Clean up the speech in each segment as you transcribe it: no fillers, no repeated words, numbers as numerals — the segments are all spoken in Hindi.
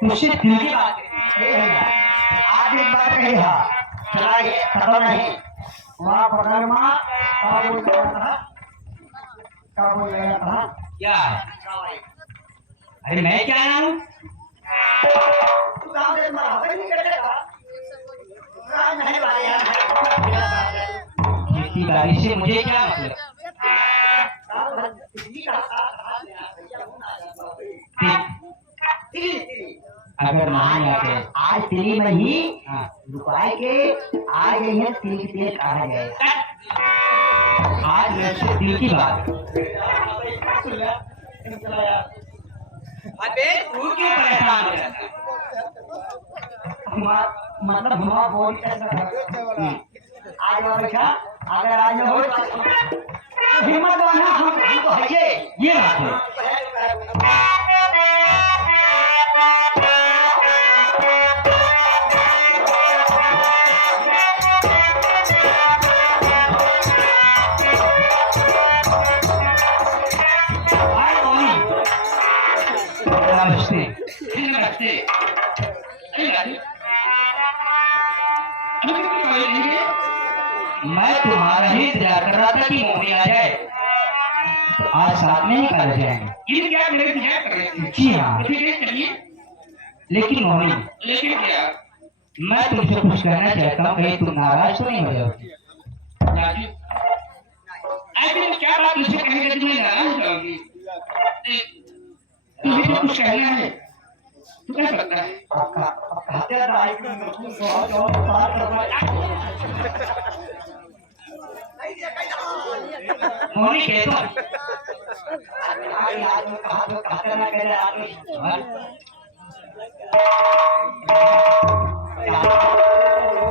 तुझसे दिल की बात है। आज एक बात कही है, चला ये खत्म नहीं। वहाँ पकड़मा का बोल रहा था, का बोल रहा था क्या है? अरे मैं क्या हूँ? तू काम दे मारा नहीं करेगा। काम नहीं वाले यार। खेती बाड़ी से मुझे क्या मतलब? अगर मान जाते आज तिली में ही रुपए के आ गए हैं, तिल की तेल कहा गए आज वैसे तिल की बात। अबे तू क्यों परेशान हो जाता है? मतलब हमारा बोल कैसा आज और क्या अगर आज हो तो हिम्मत वाला हम तो है ये बात है। नमस्ते नमस्ते। मैं तुम्हारा ही इंतजार कर रहा था कि मोहनी आ जाए, तो आज साथ में ही कर जाएंगे। ये क्या मेरे इंतजार कर रहे थे? जी हाँ। लेकिन मोहनी, लेकिन क्या? मैं तुमसे कुछ कहना चाहता हूँ, कहीं तुम नाराज तो नहीं हो जाओगी? राजू, ऐसी क्या बात मुझे कहने के तुम्हें नाराज हो जाओगी? तुम्हें तो कुछ कहना है, तू कह सकता है। मोहनी कह दो।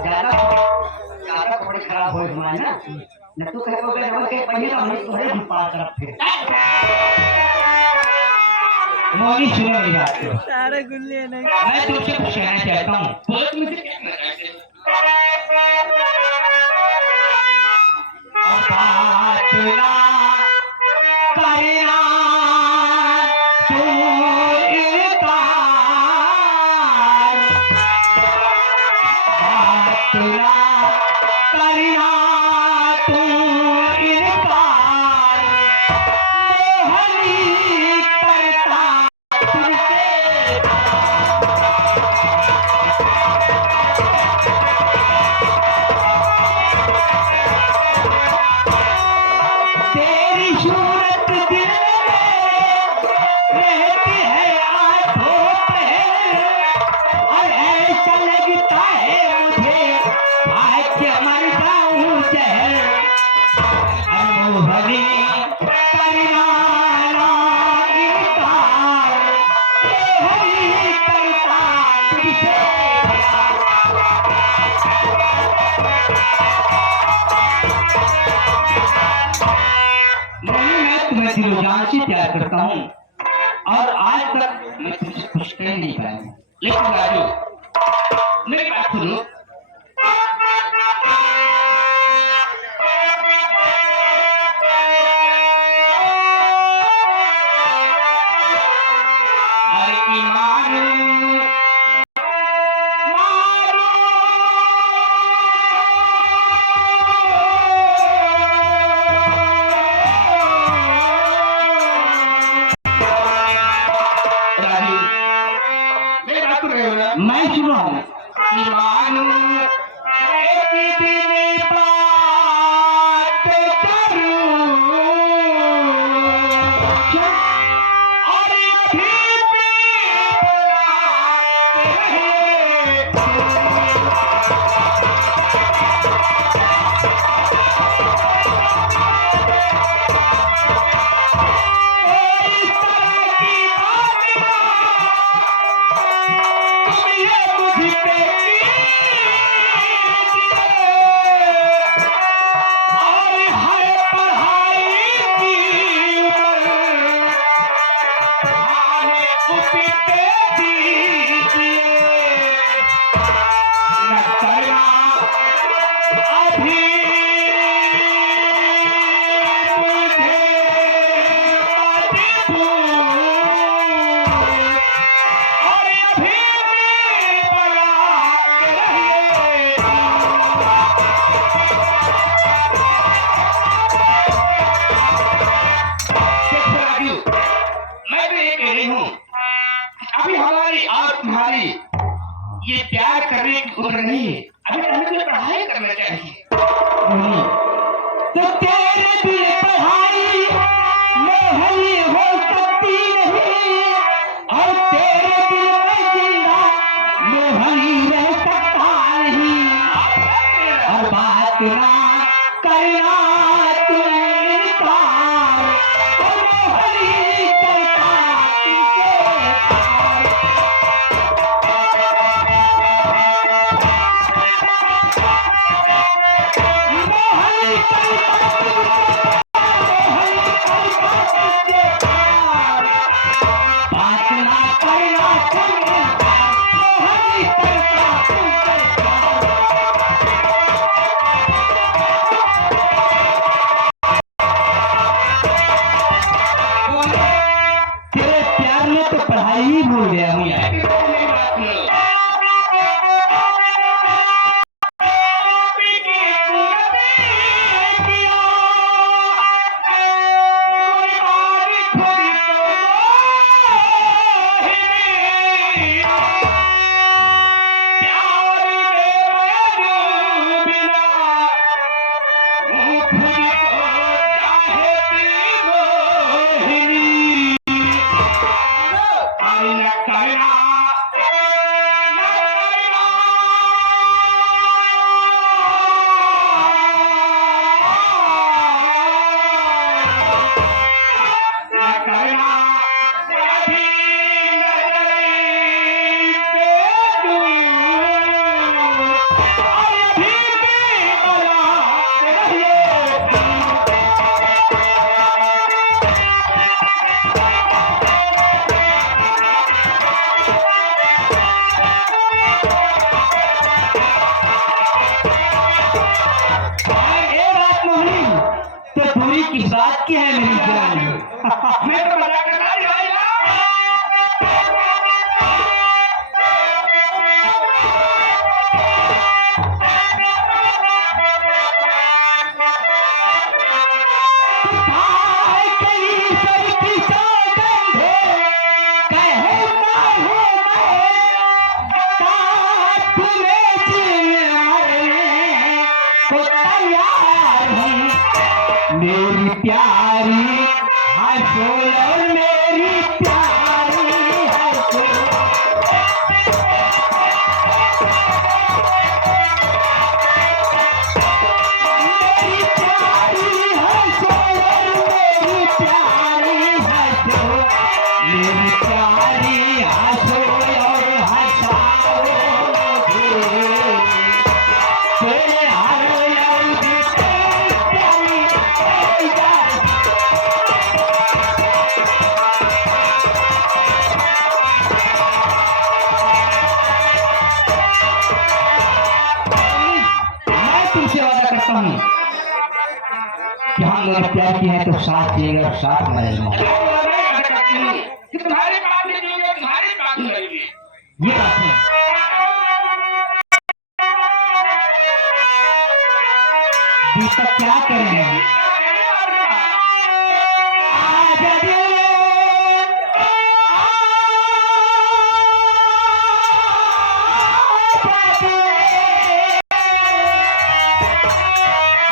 ज्यादा थोड़ी खराब हो तुम्हारी ना, न तू कहोगे पहले हम तुम्हारे भी पास रखे। मोहनी सुनो मेरी बात को। सारे गुल्ले नहीं। मैं तुमसे कुछ कहना चाहता हूँ। बोल मुझे क्या कहना चाहते हो? बात ना करना तू इनकार, बात ना करना तू इनकार, मोहनी करता तुझसे। तेरी सूरत दिल में रहती है आंखों पे, और ऐसा लगता है मुझे आज के मर जाऊं जहर। मोहनी करना ना इनकार, मोहनी करता तुझसे। मैं तुम्हें दिलो जान से प्यार करता हूँ, और आज तक मैं तुमसे कुछ कह नहीं पाया। लेकिन राजू, मेरी बात सुनो। अरे ईमान मैं सुनो ईमानू एक दिन बात करूं, और फिर और अभी रही हूँ अभी हमारी और तुम्हारी ये प्यार करने की उम्र नहीं है, अभी हमें तो पढ़ाई करना चाहिए। तो तेरे दिल पढ़ाई मोहनी हो सकती नहीं, और तेरे दिल में जिंदा मोहनी रह सकता नहीं। और बात ना करना तुम इनकार, और मोहनी करता तुझे प्यार। मोहनी करता तुझे, मोहनी करता तुझे प्यार। बात ना करना तुम इनकार, मोहनी करता तुझे प्यार। तेरे प्यार में तो पढ़ाई ही भूल गया हूँ यार। मेरी बात सुनो। तो दूरी किस बात की है मेरी जान? मैं तो मजाक कर रहा हूँ भाई। मेरी प्यारी हंसो और मेरी प्यारी हंसो। मेरी प्यारी हंसो और मेरी प्यारी हंसो। मेरी प्यारी हंसो और हंसाओ मुझे। तेरे हर लफ्ज़ प्यारी प्यारी यार। मैं तुमसे वादा करता हूँ कि हम दोनों प्यार की है तो साथ जिएंगे और साथ मरेंगे। कि तुम्हारे पास नहीं रहेंगे, तुम्हारे पास नहीं रहेंगे। ये बात है। दीपक क्या कर रहे हैं? आजा दिल,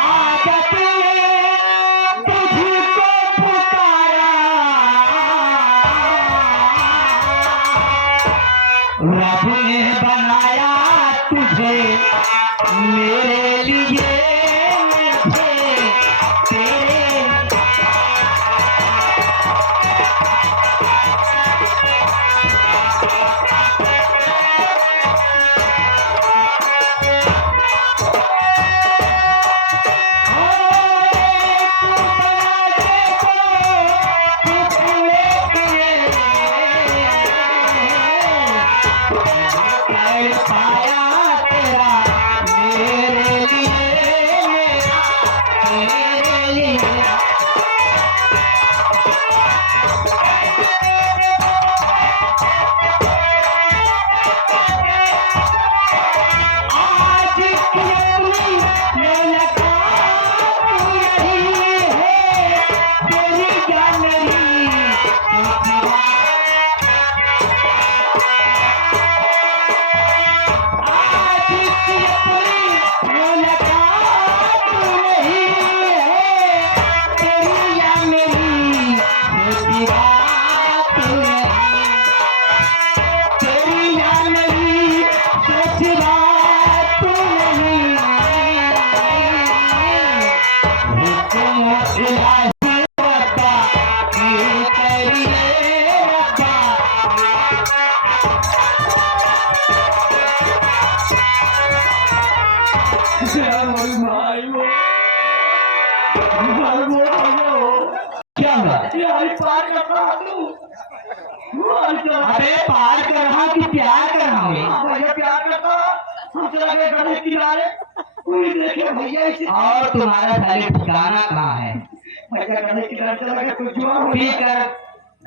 आजा दिल, तुझको पुकारा। रब ने बनाया तुझे मेरे लिए, मुझे तेरे पाया तेरा मेरे लिए, तेरे लिए। आज की अपनी मुलाकात यही है, तेरी जान मेरी अरे पार कर रहा कि प्यार कर रहा हूँ? भैया प्यार करता हम चला गए गणेश किनारे कोई देखे भैया इसे और तुम्हारा पहले ठिकाना कहाँ है? भैया गणेश किनारे चला गए कुछ जुआ पी कर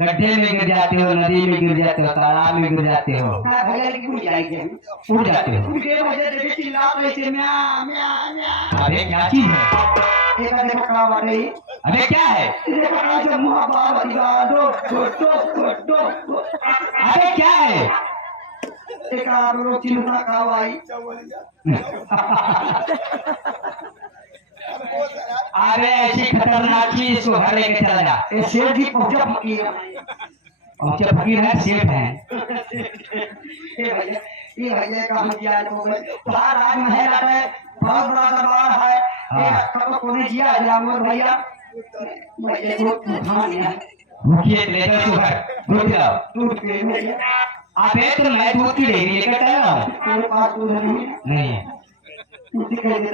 गड्ढे में गिर जाते हो, नदी में गिर जाते हो, तालाब में गिर जाते हो, भैया की भूल जाएंगे उड़ जाते हो। उनके वजह से चिल्ला रहे थे म्या म्या म्या अरे क्या चीज है? एक देखा कहा वाले अरे क्या है? देखा कहा से मुंह बाबा दो दो अरे क्या है? एक आप लोग चिंता कहावाई अरे ऐसी खतरनाक चीज इसको घर लेके चला जा। ये शेर जी पहुंचा फकीर पहुंचे फकीर है, सेठ है। ये भैया का हम जिया तो बाहर राजमहल आता है बहुत बड़ा दरबार है ये कब कोने जिया जामोद भैया भैया को हाँ लिया भूखिए ले जाओ तू घर, दूध लाओ। दूध के भैया अबे तो मैं दूध की डेयरी लेकर आया हूँ। तेरे पास दूध नहीं है नहीं है। उसी के लिए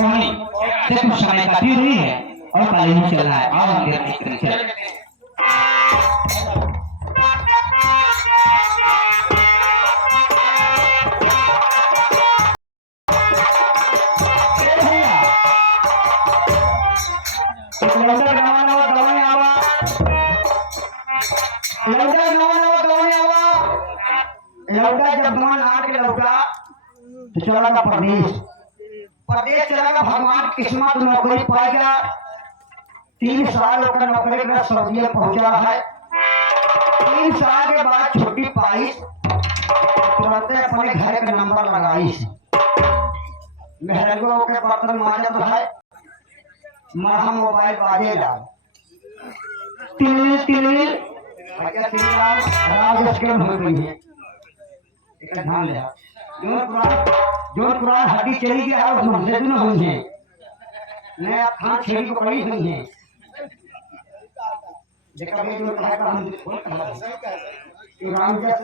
मोहनी देखो समय काफी नहीं है और कल ही चलना है। आओ हम देर नहीं करेंगे। लौटा नवा गवाने आवा लौटा नवा गवाने आवा लौटा जब भगवान आके लौटा तो चला का प्रदेश चला का भगवान किस्मत नौकरी पाएगा 3 साल होकर नौकरी का सऊदी पहुंचा है 3 साल के बाद छोटी पाई तुरंत अपने घर का नंबर लगाई मेहरगो के बर्तन मारे तो है महा मोबाइल बाजेगा तिल भैया श्रीराम राज स्कैम हो गई है एक ध्यान ले जो पुरान हड्डी चली गया है उसमें से न हुई है नया खान छेड़ी को पड़ी हुई है देखा ये जो कहा का हम बोल कहा कि राम जस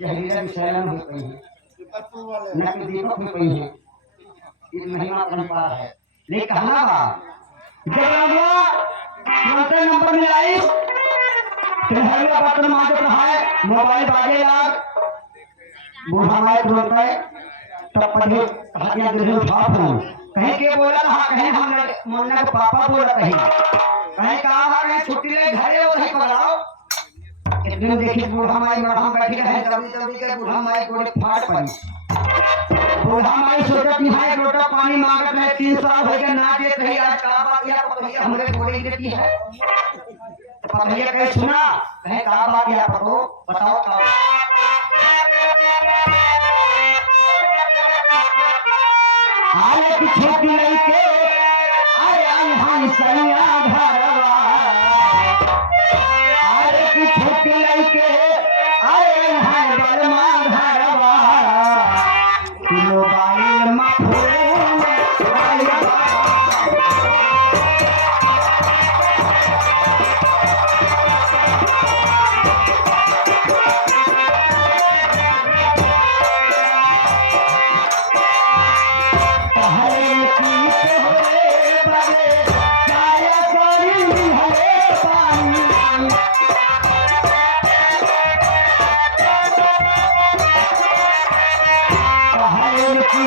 जहरीला विषैलन हो गई है न कि दीपक हो गई है इस महिमा परंपरा है नहीं कहना बा जब नंबर मिलाई तुम्हारे बर्तन मांगे तो है मोबाइल बाजे लाग बूढ़ा माए तुरंत है तब पढ़े हटिया दिल भाप हूँ कहीं के बोला था कहीं हम मोन्ना के पापा बोला कहीं कहा था कहीं छुट्टी ले घरे और ही पढ़ाओ एक दिन देखी बूढ़ा माई मरहम बैठी है जल्दी के बूढ़ा माई गोले फाट पड़ी बूढ़ा माई सोचा कि हाय लोटा पानी मांगत है 3 साल हो गए ना देत रही आज का बात या पतैया हमरे गोले देती है पतैया कहे सुना कहे का बात या पतो बताओ का आले की छोटी लड़के आए अनहाई सैया घरवा आले की छोटी लड़के आए अनहाई बलमा घरवा मोबाइल की